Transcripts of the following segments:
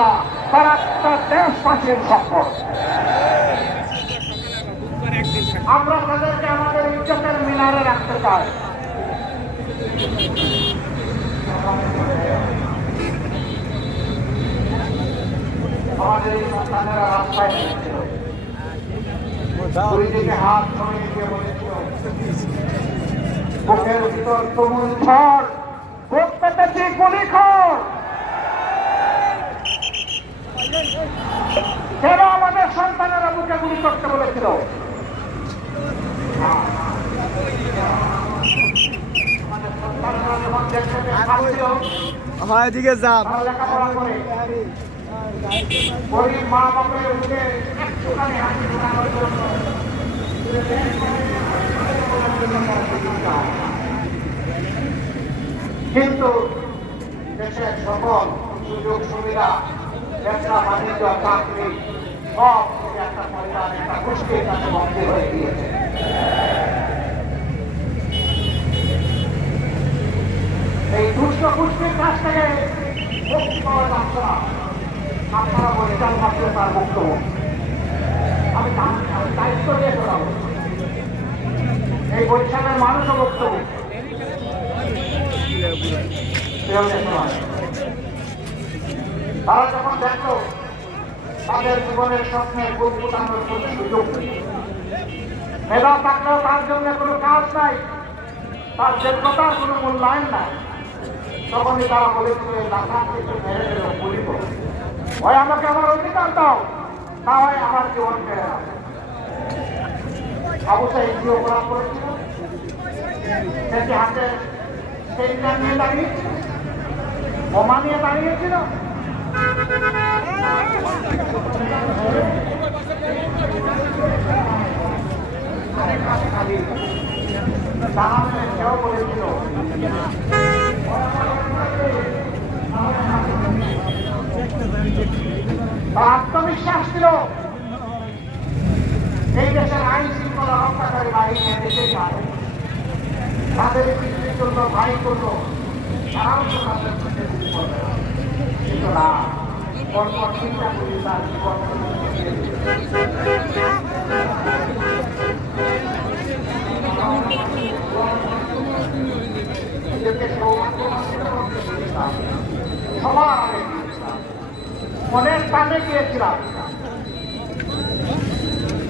না তারা একটা দেশবাসীর সম্পদ আমরা তাদেরকে আমাদের ইজ্জতের মিনারে রাখতে চাই। আমাদের এই সন্তানেরা রাস্তায় নেমেছিল। হাত ছড়িয়ে বলেছিল, বুকের ভিতর তুমুল ঝড় বুক পেতেছি গুলি খড় কেন আমাদের সন্তানেরা বুকে হয় এদিকে যান। মা বাপের একটুখানি হাসি জন্য কিন্তু দেশের সকল সুযোগ সুবিধা ব্যবসা বাণিজ্য চাকরি সব একটা পরিবার কাছে বন্দী হয়ে এই দুষ্ট গোষ্ঠীর কাছ থেকে মুক্তি পাওয়া যাচ্ছে না আপনারা বলে তার বক্তব্য আমি দায়িত্ব দিয়ে করাবো এই বৈশাখের মানুষও বক্তব্য তারা যখন দেখল তাদের জীবনের স্বপ্নের বুক ফুটানোর কোনো সুযোগ মেধা থাকলেও তার জন্য কোনো কাজ নাই, তার যোগ্যতার কোনো মূল্যায়ন নাই। তখনই তারা বলেছিল লাখা কিছু মেরে গুলি করো হয় আমাকে আমার অধিকার দাও, না হয় আমার জীবন নাও আবু কি অপরাধ করেছিল? হাতে সেন্টার নিয়ে দাঁড়িয়েছিল? বোমা নিয়ে দাঁড়িয়েছিল? তার আত্মবিশ্বাস ছিল। এই দেশের আইন শৃঙ্খলা রক্ষাকারী বাহিনী দেশে যায় তাদের পৃথিবীর জন্য ভাই করল। তারাও তো তাদের। কিন্তু না পরপর চিন্তা করি তার জীবন মনের কানে গিয়েছিলাম।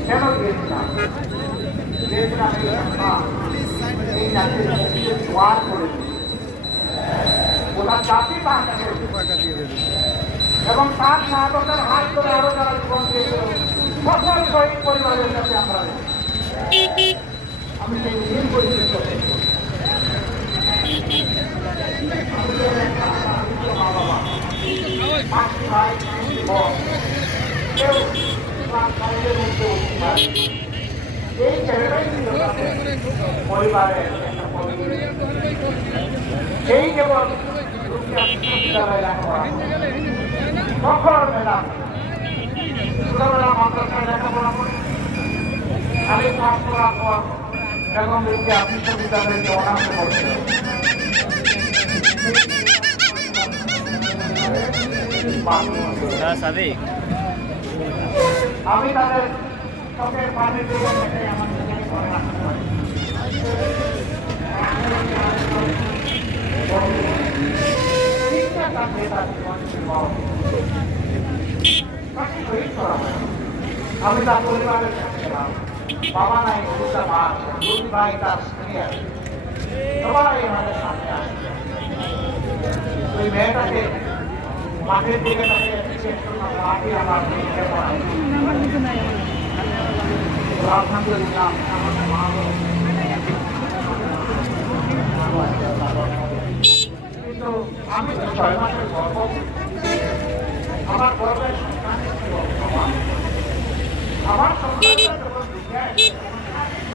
কেন গিয়েছিলাম? গিয়েছিলাম এই জাতির জোয়ার করে। ওনার জাতি এবং তার শাহাদতের হাত ধরে আরও যারা জীবন দিয়েছিল, সকল শহীদ পরিবারের কাছে আমরা আমি সেই দিন পরিচিত হয়েছি। মা বাবা পাঁচটি ভাই তিনটি বোন কেউ ক্লাস ফাইভের মধ্যে পারে এই ছেলেটাই ছিল পরিবারের একটা। এই কেবল বিশ্ববিদ্যালয়ে লেখাপড়া সকল করে খালি পাস করার পর বেগম রুকিয়া বিশ্ববিদ্যালয়ে অনার্সে পড়ছিল সাদিক। আমি তাদের চোখের পানি দিয়ে আমি তার পরিবারের ছিলাম। বাবা নাই দুটা মা, দুই ভাই তার স্ত্রী আছে। সবাই আমাদের সামনে আসছে। ওই মেয়েটাকে মাঠের দিকে তাকিয়ে জিজ্ঞেস করলাম মাটি আমার পড়ায় আলহামদুলিল্লাহ আমাদের মা কিন্তু আমি তো ছয় মাসের গর্ব আমার গর্বের সন্তান আমার। আমার সন্তানটা যখন